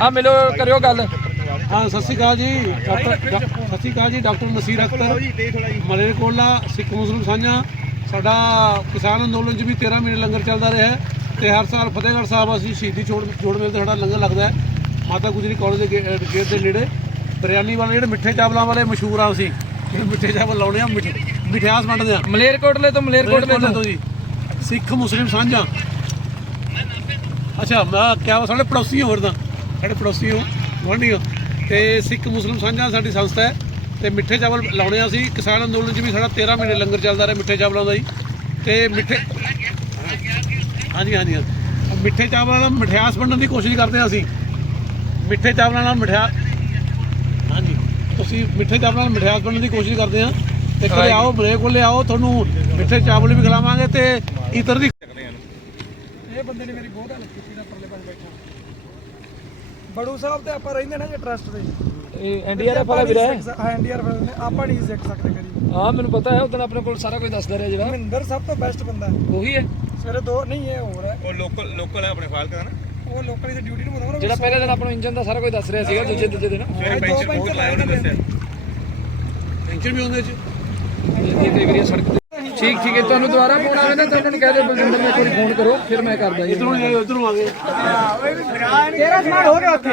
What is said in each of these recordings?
ਆ ਮਿਲੋ ਕਰਿਓ ਗੱਲ। ਹਾਂ ਸਤਿ ਸ਼੍ਰੀ ਅਕਾਲ ਜੀ। ਡਾਕਟਰ ਸਤਿ ਸ਼੍ਰੀ ਅਕਾਲ ਜੀ ਡਾਕਟਰ ਨਸੀਰ ਅਖਤਰ। ਮਲੇਰਕੋਟਲਾ ਸਿੱਖ ਮੁਸਲਿਮ ਸਾਂਝਾ। ਸਾਡਾ ਕਿਸਾਨ ਅੰਦੋਲਨ 'ਚ ਵੀ 13 ਮਹੀਨੇ ਲੰਗਰ ਚੱਲਦਾ ਰਿਹਾ ਤੇ ਹਰ ਸਾਲ ਫਤਿਹਗੜ੍ਹ ਸਾਹਿਬ ਅਸੀਂ ਸ਼ਹੀਦੀ ਛੋੜ ਜੋੜ ਮੇਲ ਤੇ ਸਾਡਾ ਲੰਗਰ ਲੱਗਦਾ ਹੈ। ਮਾਤਾ ਗੁਜਰੀ ਕਾਲਜ ਦੇ ਗੇਟ ਦੇ ਨੇੜੇ ਬਿਰਿਆਨੀ ਵਾਲੇ ਜਿਹੜੇ ਮਿੱਠੇ ਚਾਵਲਾਂ ਵਾਲੇ ਮਸ਼ਹੂਰ ਆ ਅਸੀਂ ਮਿੱਠੇ ਚਾਵਲ ਲਾਉਣੇ ਆ ਮਿੱਠ- ਮਿਠਿਆਸ ਵੰਡਦੇ ਆ। ਮਲੇਰਕੋਟਲੇ ਤੋਂ ਮਲੇਰਕੋਟਲੇ ਕੋਟਲੇ ਤੋਂ ਤੋਂ ਜੀ। ਸਿੱਖ ਮੁਸਲਿਮ ਸਾਂਝਾ। ਅੱਛਾ ਮੈਂ ਕਿਹਾ ਸਾਡੇ ਪੜੋਸੀ ਹੋ ਵਰਦਾ ਸਾਡੇ ਪੜੋਸੀ ਹੋ, ਗੁਆਂਢੀ ਹੋ, ਤੇ ਸਿੱਖ ਮੁਸਲਿਮ ਸਾਂਝਾ ਸਾਡੀ ਸੰਸਥਾ ਹੈ, ਤੇ ਮਿੱਠੇ ਚਾਵਲ ਲਾਉਣੇ ਆ ਸੀ ਕਿਸਾਨ ਅੰਦੋਲਨ 'ਚ ਵੀ ਸਾਡਾ 13 ਮਹੀਨੇ ਲੰਗਰ ਚੱਲਦਾ ਰਿਹਾ ਮਿੱਠੇ ਚਾਵਲਾਂ ਦਾ ਜੀ। ਤੇ ਮਿੱਠੇ ਹਾਂਜੀ ਹਾਂਜੀ ਹਾਂਜੀ। ਮਿੱਠੇ ਚਾਵਲਾਂ ਨਾਲ ਮਠਿਆਸ ਵੰਡਣ ਦੀ ਕੋਸ਼ਿਸ਼ ਕਰਦੇ ਹਾਂ ਅਸੀਂ। ਮਿੱਠੇ ਚਾਵਲਾਂ ਨਾਲ ਮਠਿਆ ਹਾਂਜੀ। ਤੁਸੀਂ ਮਿੱਠੇ ਚਾਵਲਾਂ ਨਾਲ ਮਠਿਆਸ ਵੰਡਣ ਦੀ ਕੋਸ਼ਿਸ਼ ਕਰਦੇ ਹਾਂ ਤੇ ਕਦੇ ਆਓ, ਬ੍ਰੇਕ ਕੋਲੇ ਆਓ, ਤੁਹਾਨੂੰ ਮਿੱਠੇ ਚਾਵਲ ਵੀ ਖਿਲਾਵਾਂਗੇ ਤੇ ਇਤਰ ਦੀ ਇਹ ਬੰਦੇ ਨੇ ਮੇਰੀ ਬਹੁਤ ਹੈਲਪ ਕੀਤੀ ਨਾ ਪਰਲੇ ਪਾਸੇ ਬੈਠਾ। ਬੜੂ ਸਾਹਿਬ ਤੇ ਆਪਾਂ ਰਹਿੰਦੇ ਨਾ ਜੇ ਟਰਸਟ ਦੇ। ਇਹ ਐਨਡੀਆਰਐਫ ਵਾਲਾ ਵੀਰ ਹੈ? ਹਾਂ ਐਨਡੀਆਰ ਨੇ ਆਪਾਂ ਨਹੀਂ ਸਿੱਖ ਸਕਦੇ ਕਰੀ ਹਾਂ ਮੈਨੂੰ ਪਤਾ ਹੈ ਉਦੋਂ ਆਪਣੇ ਕੋਲ ਸਾਰਾ ਕੁਝ ਦੱਸਦਾ ਰਿਹਾ ਜਿਹੜਾ ਮਹਿੰਦਰ ਸਭ ਤੋਂ ਬੈਸਟ ਬੰਦਾ ਹੈ। ਉਹੀ ਹੈ? ਸਵੇਰੇ ਦੋ ਨਹੀਂ ਇਹ ਹੋਰ ਹੈ। ਉਹ ਲੋਕਲ ਲੋਕਲ ਹੈ ਆਪਣੇ ਫਾਲਕਾ ਦਾ ਨਾ? ਉਹ ਲੋਕਾਂ ਦੀ ਡਿਊਟੀ ਨੂੰ ਬਣਾਉਣਾ ਜਿਹੜਾ ਪਹਿਲੇ ਦਿਨ ਆਪਾਂ ਨੂੰ ਇੰਜਨ ਦਾ ਸਾਰਾ ਕੁਝ ਦੱਸ ਰਿਹਾ ਸੀਗਾ ਦੂਜੇ ਦੂਜੇ ਦਿਨ। ਸਵੇਰੇ ਦੋ ਪੈਂਚਰ ਪੈਂਚਰ ਬਹੁਤ ਲਾਇਆ ਲਾਏ ਉਹਨੇ ਨੇ। ਦੱਸਿਆ। ਟੈਨਸ਼ਨ ਵੀ ਹੁੰਦੇ ਚ ਇਹ ਕਈ ਵਾਰੀ ਸੜਕ ਤੇ ਠੀਕ ਠੀਕ ਹੈ ਤੁਹਾਨੂੰ ਦੁਬਾਰਾ ਫੋਨ ਆਵੇ ਤਾਂ ਉਹਨਾਂ ਨੂੰ ਕਹਿ ਦਿਓ ਬਲਜਿੰਦਰ ਨੂੰ ਇੱਕ ਵਾਰੀ ਫੋਨ ਕਰੋ ਫਿਰ ਮੈਂ ਕਰਦਾ ਜੀ। ਇਧਰੋਂ ਜਾਏ ਉਧਰੋਂ ਆ ਗਏ ਤੇਰਾ ਸਮਾਨ ਹੋ ਗਿਆ ਉੱਥੇ।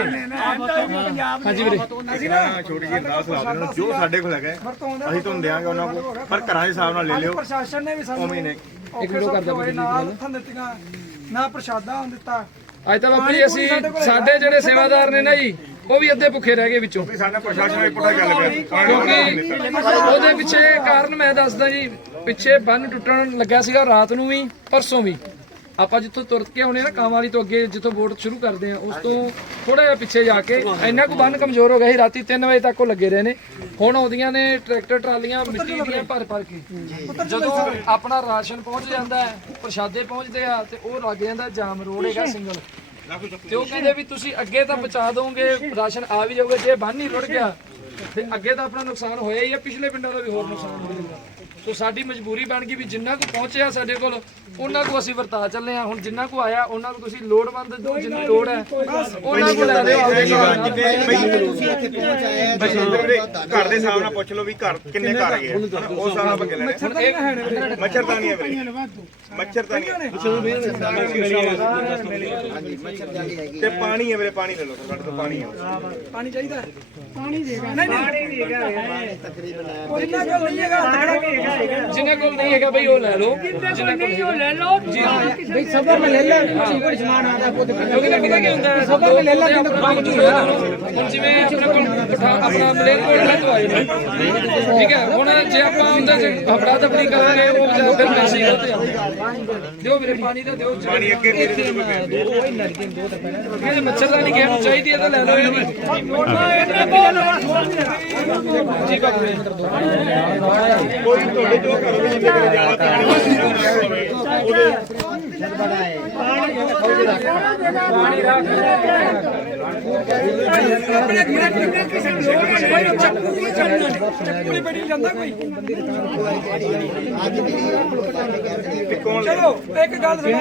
ਹਾਂਜੀ ਵੀਰੇ। ਅਸੀਂ ਨਾ ਛੋਟੀ ਜਿਹੀ ਅਰਦਾਸ ਲਾ ਦੇਣਾ ਜੋ ਸਾਡੇ ਕੋਲ ਹੈਗਾ ਅਸੀਂ ਤੁਹਾਨੂੰ ਦੇਵਾਂਗੇ ਉਹਨਾਂ ਕੋਲ। ਪਰ ਘਰਾਂ ਦੇ ਹਿਸਾਬ ਨਾਲ ਲੈ ਲਿਓ। ਪ੍ਰਸ਼ਾਸਨ ਨੇ ਵੀ ਸਾਨੂੰ ਉਵੇਂ ਨੇ ਇੱਕ ਵੀਡੀਓ ਕਰਦਾ ਨਾਲ ਹੱਥਾਂ ਦਿੱਤੀਆਂ ਨਾ ਪ੍ਰਸ਼ਾਦਾ ਹੁਣ ਦਿੱਤਾ। ਅੱਜ ਤਾਂ ਬਾਪੂ ਜੀ ਅਸੀਂ ਸਾਡੇ ਜਿਹੜੇ ਸੇਵਾਦਾਰ ਨੇ ਨਾ ਜੀ ਉਹ ਵੀ ਅੱਧੇ ਭੁੱਖੇ ਰਹਿ ਗਏ ਵਿੱਚੋਂ। ਕਿਉਂਕਿ ਉਹਦੇ ਪਿੱਛੇ ਕਾਰਨ ਮੈਂ ਦੱਸਦਾ ਜੀ ਪਿੱਛੇ ਬੰਨ ਟੁੱਟਣ ਲੱਗਾ ਸੀਗਾ ਰਾਤ ਨੂੰ ਵੀ ਪਰਸੋਂ ਵੀ। ਆਪਾਂ ਜਿੱਥੋਂ ਤੁਰ ਕੇ ਆਉਣੇ ਨਾ ਕਾਂਵਾਲੀ ਤੋਂ ਅੱਗੇ ਜਿੱਥੋਂ ਬੋਟ ਸ਼ੁਰੂ ਕਰਦੇ ਆ ਉਸ ਤੋਂ ਥੋੜਾ ਜਿਹਾ ਪਿੱਛੇ ਜਾ ਕੇ ਇੰਨਾ ਕੁ ਬੰਨ ਕਮਜ਼ੋਰ ਹੋ ਗਿਆ ਸੀ ਰਾਤੀ 3 ਵਜੇ ਤੱਕ ਉਹ ਲੱਗੇ ਰਹੇ ਨੇ। ਹੁਣ ਆਉਂਦੀਆਂ ਨੇ ਟਰੈਕਟਰ ਟਰਾਲੀਆਂ ਮਿੱਟੀ ਦੀਆਂ ਭਰ ਭਰ ਕੇ। ਜਦੋਂ ਆਪਣਾ ਰਾਸ਼ਨ ਪਹੁੰਚ ਜਾਂਦਾ ਹੈ ਪ੍ਰਸ਼ਾਦੇ ਪਹੁੰਚਦੇ ਆ ਤੇ ਉਹ ਲੱਗ ਜਾਂਦਾ ਜਾਮ ਰੋਡ ਹੈਗਾ ਸਿੰਗਲ ਤੇ ਉਹ ਕਹਿੰਦੇ ਵੀ ਤੁਸੀਂ ਅੱਗੇ ਤਾਂ ਪਹੁੰਚਾ ਦੋਗੇ ਰਾਸ਼ਨ ਆ ਵੀ ਜਾਊਗਾ ਜੇ ਬੰਨ ਹੀ ਰੁੜ ਗਿਆ ਤੇ ਅੱਗੇ ਤਾਂ ਆਪਣਾ ਨੁਕਸਾਨ ਹੋਇਆ ਹੀ ਆ ਪਿਛਲੇ ਪਿੰਡਾਂ ਦਾ ਵੀ ਹੋਰ ਨੁਕਸਾਨ ਹੋ ਜਾਊਗਾ ਸੋ ਸਾਡੀ ਮਜਬੂਰੀ ਬਣ ਗਈ ਵੀ ਜਿੰਨਾ ਕੁ ਪਹੁੰਚਿਆ ਸਾਡੇ ਕੋਲ ਉਹਨਾਂ ਕੁ ਅਸੀਂ ਵਰਤਾ ਚੱਲੇ ਆ ਹੁਣ ਜਿੰਨਾ ਕੁ ਆਇਆ ਉਹਨਾਂ ਨੂੰ ਤੁਸੀਂ ਲੋੜਵੰਦ ਨੂੰ ਜਿੰਨੀ ਲੋੜ ਹੈ ਉਹਨਾਂ ਕੋਲ ਲੈ ਲਿਓ ਆਪਦੇ ਬਸ਼ਿੰਦਰ ਦੇ ਘਰ ਦੇ ਹਿਸਾਬ ਨਾਲ ਪੁੱਛ ਲਓ ਵੀ ਘਰ ਕਿੰਨੇ ਘਰ ਹੈਗੇ ਆ। ਉਸ ਹਿਸਾਬ ਨਾਲ ਬੱਗੇ ਲੈਣੇ ਮੱਛਰਦਾਨੀ ਹੈ। ਵੀਰੇ ਮੱਛਰਦਾਨੀ ਹੈ। ਤੇ ਪਾਣੀ ਹੈ ਵੀਰੇ ਪਾਣੀ ਲੈ ਲਓ ਸਾਡੇ ਤੋਂ ਪਾਣੀ ਹੈ। ਪਾਣੀ ਚਾਹੀਦਾ ਹੈ? ਪਾਣੀ ਦੇਗਾ ਨਹੀਂ ਪਾਣੀ ਦੇਗਾ ਤਕਰੀਬਨ ਕੋਈ ਨਾ ਗੱਲ ਨਹੀਂ ਹੈਗਾ। ਜਿੰਨੇ ਕੋਲ ਨਹੀਂ ਹੈਗਾ ਬਈ ਉਹ ਲੈ ਲਓ। ਜਿੰਨੇ ਕੋਲ ਨਹੀਂ ਉਹ ਲੈ ਲਓ। ਬਈ ਸਬਰ ਨਾਲ ਲੈ ਲੈ। ਕੋਈ ਸਮਾਨ ਆਦਾ ਖੁਦ ਕਿਉਂਕਿ ਨਾ ਪਤਾ ਕੀ ਹੁੰਦਾ ਹੈ ਸਭ ਤੋਂ ਲੈ ਲਾ ਹੁਣ ਜਿਵੇਂ ਆਪਣੇ ਕੋਲ ਆਪਣਾ ਮਲੇਰ ਕੋਲ ਲੈ ਤੋਂ ਆਏ ਠੀਕ ਹੈ ਹੁਣ ਜੇ ਆਪਾਂ ਉਹਦੇ ਚ ਹਫੜਾ ਦਫੜੀ ਕਰਾਂਗੇ ਉਹ ਫਿਰ ਪੈਸੇ ਗਲਤ ਆ। ਦਿਓ ਮੇਰੇ ਪਾਣੀ ਦਾ ਦਿਓ ਪਾਣੀ ਅੱਗੇ ਮੇਰੇ ਤੋਂ ਕੋਈ ਇਹ ਮੱਛਰਦਾਨੀ ਕਿਸੇ ਨੂੰ ਚਾਹੀਦੀ ਹੈ ਤਾਂ ਲੈ ਲਓ ਜੀ ਜੀ। ਕੋਈ ਤੁਹਾਡੇ ਜੋ ਘਰ ਵਿੱਚ ਜ਼ਿਆਦਾ ਪਾਣੀ ਕੌਣ ਚਲੋ ਇੱਕ ਗੱਲ ਸੁਣੋ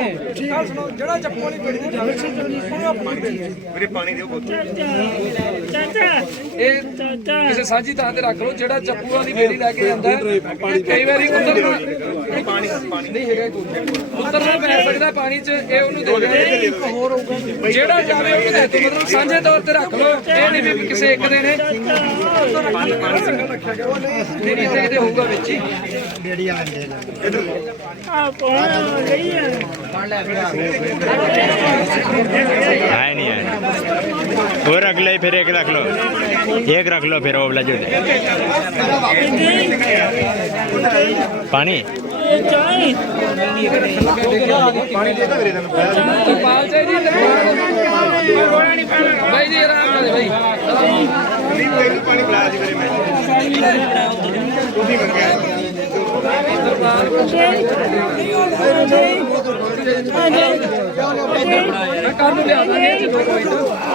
ਗੱਲ ਸੁਣੋ ਜਿਹੜਾ ਚੱਪੂ ਵਾਲੀ ਬੜੀ ਦੀ ਜਾਵੇ ਉਹਨੂੰ ਆਪਾਂ ਦੇ ਵੀਰੇ ਪਾਣੀ ਦਿਓ ਇਹ ਕਿਸੇ ਸਾਂਝੀ ਥਾਂ ਤੇ ਰੱਖ ਲਓ ਜਿਹੜਾ ਚੱਪੂ ਵਾਲੀ ਬੇੜੀ ਲੈ ਕੇ ਜਾਂਦਾ ਹੈ, ਕਈ ਵਾਰੀ ਪਾਣੀ ਪਾਣੀ ਨਹੀਂ ਹੈਗਾ ਕੋਈ ਉਤਰਨਾ ਪੈ ਸਕਦਾ ਪਾਣੀ 'ਚ ਇਹ ਉਹਨੂੰ ਦੇ ਦੇ ਇੱਕ ਹੋਰ ਹੋਊਗਾ ਜਿਹੜਾ ਜਾਵੇ ਉਹਨੂੰ ਦੇ ਦਿਓ ਮਤਲਬ ਸਾਂਝੇ ਤੌਰ ਤੇ ਰੱਖ ਲਓ ਇਹ ਨਹੀਂ ਵੀ ਕਿਸੇ ਇੱਕ ਦੇ ਨੇ ਨਹੀਂ ਤੇ ਇਹਦੇ ਹੋਊਗਾ ਵਿੱਚ ਹੀ है नहीं है वो रख ले फिर एक रख लो एक रख लो फिर वो वाला जो ਚਾਹੀਂ ਪਾਣੀ ਦੇ ਤਾਂ ਵੀਰੇ ਤੈਨੂੰ ਪਾਲ ਚਾਹੀਦੀ ਬਾਈ ਜੀ ਆਰਾਮ ਨਾਲ ਬਾਈ ਨਹੀਂ ਤੈਨੂੰ ਪਾਣੀ ਪਿਲਾ ਜੀ ਵੀਰੇ ਮੈਂ ਤੁਸੀਂ ਮੰਗਿਆ ਕਰ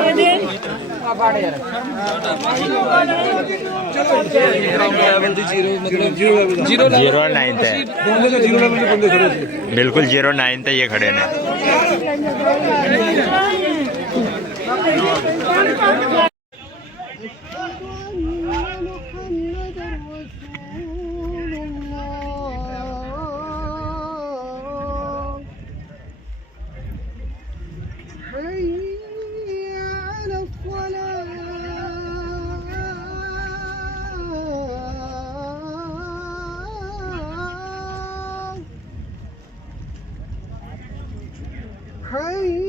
ਲਿਆ जीरो जीरो जीरो नाइन थे बिल्कुल जीरो नाइन थे ये खड़े ने Bye.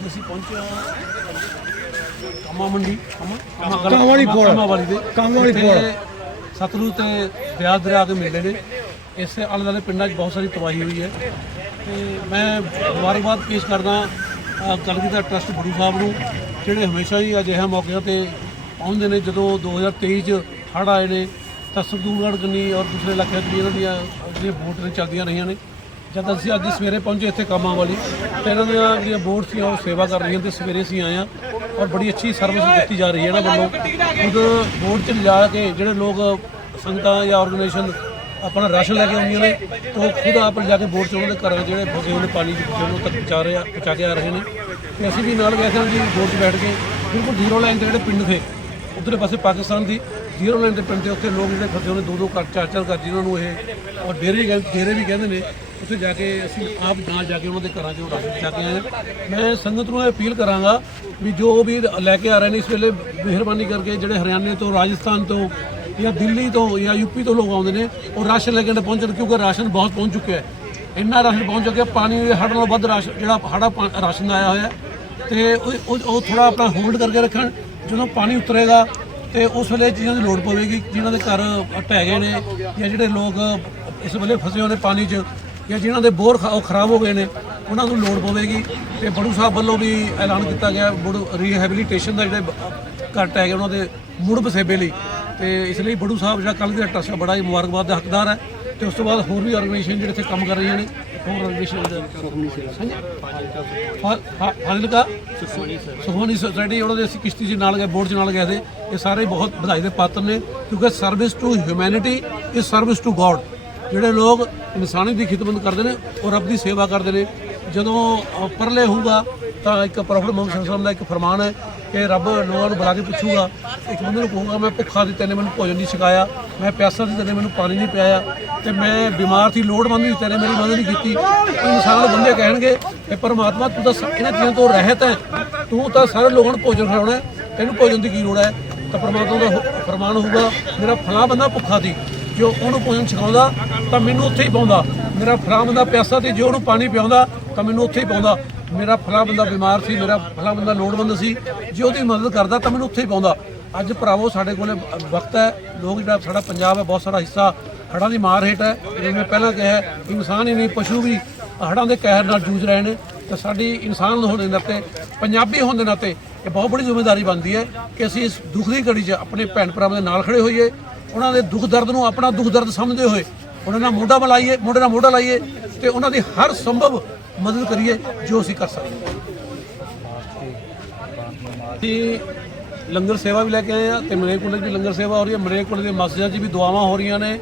ਅੱਜ ਅਸੀਂ ਪਹੁੰਚੇ ਹਾਂ ਕਾਮਾ ਮੰਡੀ ਕਾਮਾਵਾਲੀ ਕੋਲ। ਕਾਮਾਵਾਲੀ ਦੇ। ਕਾਮਾਵਾਲੀ ਕੋਲ। ਸਤਲੁਜ ਤੇ ਬਿਆਸ ਦਰਿਆ ਦੇ ਮੇਲੇ ਨੇ। ਇਸੇ ਆਲੇ ਦੁਆਲੇ ਪਿੰਡਾਂ 'ਚ ਬਹੁਤ ਸਾਰੀ ਤਬਾਹੀ ਹੋਈ ਹੈ। ਤੇ ਮੈਂ ਮੁਬਾਰਕਬਾਦ ਪੇਸ਼ ਕਰਦਾ ਕਲਗੀ ਦਾ ਟਰਸਟ ਗੁਰੂ ਸਾਹਿਬ ਨੂੰ ਜਿਹੜੇ ਹਮੇਸ਼ਾ ਹੀ ਅਜਿਹਾ ਮੌਕਿਆਂ ਤੇ ਪਹੁੰਚਦੇ ਨੇ। ਜਦੋਂ 2023 ਚ ਹੜ੍ਹ ਆਏ ਨੇ ਤਾਂ ਸਰਦੂਲਗੜ੍ਹ ਕੰਨੀ ਔਰ ਦੂਸਰੇ ਇਲਾਕਿਆਂ 'ਚ ਇਹਨਾਂ ਦੀਆਂ ਜਿਹੜੀਆਂ ਵੋਟ ਨੇ ਚੱਲਦੀਆਂ ਰਹੀਆਂ ਨੇ। ਜਦ ਅਸੀਂ ਅੱਜ ਸਵੇਰੇ ਪਹੁੰਚੇ ਇੱਥੇ ਕਾਮਾਂ ਵਾਲੀ, ਤੇ ਇਹਨਾਂ ਦੀਆਂ ਜਿਹੜੀਆਂ ਬੋਰਡ ਸੀ ਉਹ ਸੇਵਾ ਕਰ ਰਹੀਆਂ ਤੇ ਸਵੇਰੇ ਅਸੀਂ ਆਏ ਹਾਂ ਔਰ ਬੜੀ ਅੱਛੀ ਸਰਵਿਸ ਦਿੱਤੀ ਜਾ ਰਹੀ ਹੈ ਇਹਨਾਂ ਵੱਲੋਂ। ਖੁਦ ਬੋਰਡ 'ਚ ਲਿਜਾ ਕੇ ਜਿਹੜੇ ਲੋਕ ਸੰਗਤਾਂ ਜਾਂ ਆਰਗੇਨਾਈਜੇਸ਼ਨ ਆਪਣਾ ਰਾਸ਼ਨ ਲੈ ਕੇ ਆਉਂਦੀਆਂ ਨੇ, ਤੇ ਉਹ ਖੁਦ ਆਪ ਲਿਜਾ ਕੇ ਬੋਰਡ 'ਚ ਉਹਨਾਂ ਦੇ ਘਰਾਂ ਜਿਹੜੇ ਫਸੇ ਹੋਏ ਨੇ ਪਾਣੀ 'ਚ ਉਹਨਾਂ ਤੱਕ ਪਹੁੰਚਾ ਰਹੇ ਆ, ਪਹੁੰਚਾ ਕੇ ਆ ਰਹੇ ਨੇ। ਤੇ ਅਸੀਂ ਵੀ ਨਾਲ ਵੈਸੇ ਸੀ ਜੀ ਬੋਰਡ 'ਚ ਬੈਠ ਕੇ। ਬਿਲਕੁਲ ਜ਼ੀਰੋ ਲਾਈਨ ਤੇ ਜਿਹੜੇ ਪਿੰਡ ਥੇ ਉਧਰਲੇ ਪਾਸੇ ਪਾਕਿਸਤਾਨ ਦੀ ਜ਼ੀਰੋ ਲਾਈਨ ਦੇ ਪਿੰਡ ਤੇ ਉੱਥੇ ਲੋਕ ਜਿਹੜੇ ਫਸੇ ਹੋਏ ਨੇ ਦੋ ਦੋ ਘਰ ਚਾਰ ਚਾਰ ਘਰ ਜਿਨ੍ਹਾਂ ਨੂੰ ਇਹ, ਔਰ ਡੇਰੇ ਗਏ- ਡੇਰੇ ਵੀ ਕਹਿੰਦੇ ਨੇ ਉੱਥੇ ਜਾ ਕੇ ਅਸੀਂ ਆਪ ਨਾਲ ਜਾ ਕੇ ਉਹਨਾਂ ਦੇ ਘਰਾਂ 'ਚੋਂ ਰਾਸ਼ਨ ਚੱਕ ਕੇ ਆਏ ਹਾਂ। ਮੈਂ ਸੰਗਤ ਨੂੰ ਇਹ ਅਪੀਲ ਕਰਾਂਗਾ ਵੀ ਜੋ ਵੀ ਲੈ ਕੇ ਆ ਰਹੇ ਨੇ ਇਸ ਵੇਲੇ ਮਿਹਰਬਾਨੀ ਕਰਕੇ ਜਿਹੜੇ ਹਰਿਆਣੇ ਤੋਂ, ਰਾਜਸਥਾਨ ਤੋਂ ਜਾਂ ਦਿੱਲੀ ਤੋਂ ਜਾਂ ਯੂਪੀ ਤੋਂ ਲੋਕ ਆਉਂਦੇ ਨੇ, ਉਹ ਰਾਸ਼ਨ ਲੈ ਕੇ ਨਾ ਪਹੁੰਚਣ ਕਿਉਂਕਿ ਰਾਸ਼ਨ ਬਹੁਤ ਪਹੁੰਚ ਚੁੱਕਿਆ ਹੈ ਇੰਨਾ ਰਾਸ਼ਨ ਪਹੁੰਚ ਚੁੱਕਿਆ, ਪਾਣੀ ਦੇ ਹੜ੍ਹ ਨਾਲੋਂ ਵੱਧ ਰਾਸ਼ਨ, ਜਿਹੜਾ ਹੜਾ ਰਾਸ਼ਨ ਆਇਆ ਹੋਇਆ ਹੈ ਤੇ ਉਹ, ਉਹ- ਉਹ ਥੋੜਾ ਆਪਣਾ ਹੋਲਡ ਕਰਕੇ ਰੱਖਣ, ਜਦੋਂ ਪਾਣੀ ਉਤਰੇਗਾ ਤੇ ਉਸ ਵੇਲੇ ਚੀਜ਼ਾਂ ਦੀ ਲੋੜ ਪਵੇਗੀ, ਜਿਨ੍ਹਾਂ ਦੇ ਘਰ ਢਹਿ ਗਏ ਨੇ ਜਾਂ ਜਿਹੜੇ ਲੋਕ ਇਸ ਵੇਲੇ ਫਸੇ ਹੋਏ ਨੇ ਪਾਣੀ 'ਚ ਜਾਂ ਜਿਨ੍ਹਾਂ ਦੇ ਬੋਰ ਉਹ ਖਰਾਬ ਹੋ ਗਏ ਨੇ ਉਹਨਾਂ ਨੂੰ ਲੋੜ ਪਵੇਗੀ। ਤੇ ਬੜੂ ਸਾਹਿਬ ਵੱਲੋਂ ਵੀ ਐਲਾਨ ਕੀਤਾ ਗਿਆ ਮੁੜ ਰੀਹੈਬਿਲਿਟੇਸ਼ਨ ਦਾ ਜਿਹੜੇ ਢਹਿ ਗਏ ਉਹਨਾਂ ਦੇ ਮੁੜ ਵਸੇਬੇ ਲਈ। ਤੇ ਇਸ ਲਈ ਬੜੂ ਸਾਹਿਬ ਜਿਹੜਾ ਕੱਲ੍ਹ ਦਾ ਟਰਸਟ ਬੜਾ ਹੀ ਮੁਬਾਰਕਬਾਦ ਦਾ ਹੱਕਦਾਰ ਹੈ। ਤੇ ਉਸ ਤੋਂ ਬਾਅਦ ਹੋਰ ਵੀ ਆਰਗੇਨਾਈਜੇਸ਼ਨ ਜਿਹੜੇ ਇੱਥੇ ਕੰਮ ਕਰ ਰਹੀਆਂ ਨੇ ਹੋਰ ਆਰਗੇਨਾਈਜੇਸ਼ਨ ਫਾਜ਼ਿਲਕਾ? ਸੁਖਮਨੀ ਸੋਸਾਇਟੀ ਉਹਨਾਂ ਦੇ ਅਸੀਂ ਕਿਸ਼ਤੀ 'ਚ ਨਾਲ ਗਏ ਬੋਰਡ 'ਚ ਨਾਲ ਗਏ ਸੀ। ਇਹ ਸਾਰੇ ਬਹੁਤ ਵਧਾਈ ਦੇ ਪਾਤਰ ਨੇ ਕਿਉਂਕਿ service to humanity is service to god ਜਿਹੜੇ ਲੋਕ ਇਨਸਾਨੀ ਦੀ ਖਿਦਮਤ ਕਰਦੇ ਨੇ ਉਹ ਰੱਬ ਦੀ ਸੇਵਾ ਕਰਦੇ ਨੇ। ਜਦੋਂ ਪਰਲੇ ਹੋਊਗਾ ਤਾਂ ਇੱਕ ਪ੍ਰੋਫੈਟ ਮੁਹੰਮਦ ਸੱਲੱਲਾਹੁ ਦਾ ਇੱਕ ਫਰਮਾਨ ਹੈ ਕਿ ਰੱਬ ਲੋਕਾਂ ਨੂੰ ਬੁਲਾ ਕੇ ਪੁੱਛੂਗਾ। ਇੱਕ ਬੰਦੇ ਨੂੰ ਕਹੂਗਾ, ਮੈਂ ਭੁੱਖਾ ਸੀ, ਤੈਨੇ ਮੈਨੂੰ ਭੋਜਨ ਨਹੀਂ ਛਕਾਇਆ। ਮੈਂ ਪਿਆਸਾ ਸੀ, ਤੈਨੇ ਮੈਨੂੰ ਪਾਣੀ ਨਹੀਂ ਪਿਆਇਆ। ਤੇ ਮੈਂ ਬਿਮਾਰ ਸੀ, ਲੋੜਵੰਦ ਸੀ, ਤੈਨੇ ਮੇਰੀ ਮਦਦ ਨਹੀਂ ਕੀਤੀ। ਇਨਸਾਨ ਬੰਦੇ ਕਹਿਣਗੇ ਕਿ ਪਰਮਾਤਮਾ, ਤੂੰ ਤਾਂ ਇਹਨਾਂ ਚੀਜ਼ਾਂ ਤੋਂ ਰਹਿਤ ਹੈ। ਤੂੰ ਤਾਂ ਸਾਰੇ ਲੋਕਾਂ ਨੂੰ ਭੋਜਨ ਖਿਲਾਉਣਾ ਤੈਨੂੰ ਭੋਜਨ ਦੀ ਕੀ ਲੋੜ ਹੈ? ਤਾਂ ਪਰਮਾਤਮਾ ਦਾ ਫਰਮਾਨ ਹੋਊਗਾ, ਮੇਰਾ ਫਲਾਂ ਬੰਦਾ ਭੁੱਖਾ ਸੀ। ਜੋ ਉਹਨੂੰ ਭੋਜਨ ਛਕਾਉਂਦਾ ਤਾਂ ਮੈਨੂੰ ਉੱਥੇ ਹੀ ਪਾਉਂਦਾ। ਮੇਰਾ ਫਲਾਂ ਬੰਦਾ ਪਿਆਸਾ ਸੀ ਜੋ ਉਹਨੂੰ ਪਾਣੀ ਪਿਆਉਂਦਾ, ਤਾਂ ਮੈਨੂੰ ਉੱਥੇ ਹੀ ਪਾਉਂਦਾ। ਮੇਰਾ ਫਲਾ ਬੰਦਾ ਬਿਮਾਰ ਸੀ, ਮੇਰਾ ਫਲਾ ਬੰਦਾ ਲੋੜਵੰਦ ਸੀ, ਜੇ ਉਹਦੀ ਮਦਦ ਕਰਦਾ, ਤਾਂ ਮੈਨੂੰ ਉੱਥੇ ਹੀ ਪਾਉਂਦਾ। ਅੱਜ ਭਰਾਵੋ, ਸਾਡੇ ਕੋਲੇ ਵਕਤ ਹੈ, ਲੋਕ ਜਿਹੜਾ ਸਾਡਾ ਪੰਜਾਬ ਹੈ, ਬਹੁਤ ਸਾਰਾ ਹਿੱਸਾ ਹੜ੍ਹਾਂ ਦੀ ਮਾਰ ਹੇਠ ਹੈ। ਜਿਵੇਂ ਮੈਂ ਪਹਿਲਾਂ ਕਿਹਾ, ਇਨਸਾਨ ਹੀ ਨਹੀਂ, ਪਸ਼ੂ ਵੀ ਹੜ੍ਹਾਂ ਦੇ ਕਹਿਰ ਨਾਲ ਜੂਝ ਰਹੇ ਨੇ। ਤੇ ਸਾਡੀ ਇਨਸਾਨ ਹੋਣ ਦੇ ਨਾਤੇ, ਪੰਜਾਬੀ ਹੋਣ ਦੇ ਨਾਤੇ, ਇਹ ਬਹੁਤ ਬੜੀ ਜ਼ਿੰਮੇਵਾਰੀ ਬਣਦੀ ਹੈ ਕਿ ਅਸੀਂ ਇਸ ਦੁੱਖ ਦੀ ਘੜੀ 'ਚ ਆਪਣੇ ਭੈਣ ਭਰਾਵਾਂ ਦੇ ਨਾਲ ਖੜੇ ਹੋਈਏ। ਉਹਨਾਂ ਦੇ ਦੁੱਖ ਦਰਦ ਨੂੰ ਆਪਣਾ ਦੁੱਖ ਦਰਦ ਸਮਝਦੇ ਹੋਏ ਉਹਨਾਂ ਨਾਲ ਮੋਢਾ ਮਿਲਾਈਏ, ਮੋਢੇ ਨਾਲ ਮੋਢਾ ਲਾਈਏ ਤੇ ਉਹਨਾਂ ਦੀ ਹਰ ਸੰਭਵ ਮਦਦ ਕਰੀਏ ਜੋ ਅਸੀਂ ਕਰ ਸਕਦੇ ਹਾਂ। ਅਸੀਂ ਲੰਗਰ ਸੇਵਾ ਵੀ ਲੈ ਕੇ ਆਏ ਆ ਤੇ ਮਰੇਕੁੰਡੇ 'ਚ ਵੀ ਲੰਗਰ ਸੇਵਾ ਹੋ ਰਹੀ ਹੈ। ਮਰੇਕੁੰਡੇ ਦੇ ਮਸਜਿਦਾਂ 'ਚ ਵੀ ਦੁਆਵਾਂ ਹੋ ਰਹੀਆਂ ਨੇ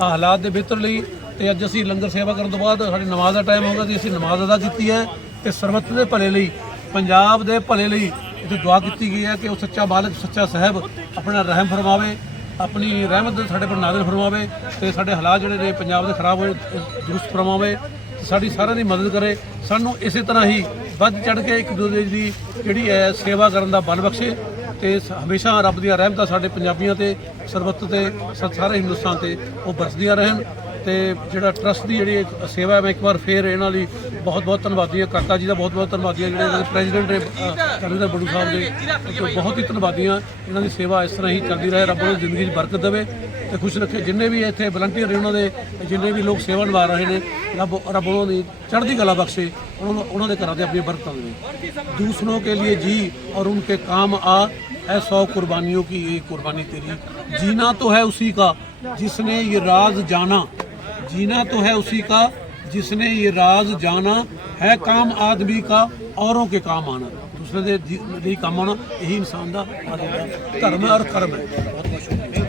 ਹਾਲਾਤ ਦੇ ਬਿਹਤਰ ਲਈ ਤੇ ਅੱਜ ਅਸੀਂ ਲੰਗਰ ਸੇਵਾ ਕਰਨ ਤੋਂ ਬਾਅਦ ਸਾਡੀ ਨਮਾਜ਼ ਦਾ ਟਾਈਮ ਹੋ ਗਿਆ ਤੇ ਅਸੀਂ ਨਮਾਜ਼ ਅਦਾ ਕੀਤੀ ਹੈ ਤੇ ਸਰਬੱਤ ਦੇ ਭਲੇ ਲਈ, ਪੰਜਾਬ ਦੇ ਭਲੇ ਲਈ ਇੱਥੇ ਦੁਆ ਕੀਤੀ ਗਈ ਹੈ ਕਿ ਉਹ ਸੱਚਾ ਮਾਲਕ, ਸੱਚਾ ਸਾਹਿਬ ਆਪਣਾ ਰਹਿਮ ਫਰਮਾਵੇ। ਆਪਣੀ ਰਹਿਮਤ ਸਾਡੇ ਪਰ ਨਾਜ਼ਿਲ ਫਰਮਾਵੇ ਤੇ ਸਾਡੇ ਹਾਲਾਤ ਜਿਹੜੇ ਨੇ ਪੰਜਾਬ ਦੇ ਖਰਾਬ ਹੋਏ ਉਹ ਦਰੁਸਤ ਫਰਮਾਵੇ ਤੇ ਸਾਡੀ ਸਾਰਿਆਂ ਦੀ ਮਦਦ ਕਰੇ। ਸਾਨੂੰ ਇਸੇ ਤਰ੍ਹਾਂ ਹੀ ਵੱਧ ਚੜ ਕੇ ਇੱਕ ਦੂਜੇ ਦੀ ਜਿਹੜੀ ਹੈ ਸੇਵਾ ਕਰਨ ਦਾ ਬਲ ਬਖਸ਼ੇ ਤੇ ਹਮੇਸ਼ਾ ਰੱਬ ਦੀਆਂ ਰਹਿਮਤਾਂ ਸਾਡੇ ਪੰਜਾਬੀਆਂ ਤੇ ਸਰਬੱਤ ਤੇ ਸ- ਸਾਰੇ ਹਿੰਦੁਸਤਾਨ ਤੇ ਉਹ ਬਰਸਦੀਆਂ ਰਹਿਣ। ਤੇ ਜਿਹੜਾ ਟਰਸਟ ਦੀ ਜਿਹੜੀ ਇਹ ਸੇਵਾ ਹੈ ਮੈਂ ਇੱਕ ਵਾਰ ਫੇਰ ਇਹਨਾਂ ਲਈ ਬਹੁਤ ਬਹੁਤ ਧੰਨਵਾਦੀ ਹਾਂ ਕਾਕਾ ਜੀ ਦਾ ਬਹੁਤ ਬਹੁਤ ਧੰਨਵਾਦੀ ਹਾਂ ਜਿਹੜੇ ਇਹਨਾਂ ਦੇ ਪ੍ਰੈਜ਼ੀਡੈਂਟ ਨੇ ਕਰਨਦਰ ਬੜੂ ਸਾਹਿਬ ਦੇ ਤੇ ਬਹੁਤ ਹੀ ਧੰਨਵਾਦੀ ਹਾਂ ਇਹਨਾਂ ਦੀ ਸੇਵਾ ਇਸ ਤਰ੍ਹਾਂ ਹੀ ਚੱਲਦੀ ਰਹੇ ਰੱਬ ਉਹਨਾਂ ਦੀ ਜ਼ਿੰਦਗੀ 'ਚ ਬਰਕਤ ਦੇਵੇ ਤੇ ਖੁਸ਼ ਰੱਖੇ ਜਿੰਨੇ ਵੀ ਇੱਥੇ ਵਲੰਟੀਅਰ ਨੇ ਉਹਨਾਂ ਦੇ ਜਿੰਨੇ ਵੀ ਲੋਕ ਸੇਵਾ ਨਿਭਾ ਰਹੇ ਨੇ ਰੱਬ ਰੱਬ ਉਹਨਾਂ ਦੀ ਚੜ੍ਹਦੀ ਕਲਾ ਬਖਸ਼ੇ ਉਹਨਾਂ ਨੂੰ- ਉਹਨਾਂ ਦੇ ਘਰਾਂ ਤੇ ਆਪਣੀਆਂ ਬਰਕਤਾਂ ਦੇਵੇ दूसरों के लिए जी और उनके काम आ है सौ कुर्बानियों की ये कुर्बानी तेरी जीना तो है उसी का जिसने ये राज जाना जीना तो है उसी का जिसने ये राज जाना है काम आदमी का औरों के काम आना दूसरे ਦੇ ਜੀ- ਲਈ ਕੰਮ ਆਉਣਾ ਇਹੀ ਇਨਸਾਨ ਦਾ ਆਦਮੀ ਦਾ ਧਰਮ ਹੈ ਔਰ ਕਰਮ ਹੈ ਬਹੁਤ ਬਹੁਤ ਸ਼ੁਕਰੀਆ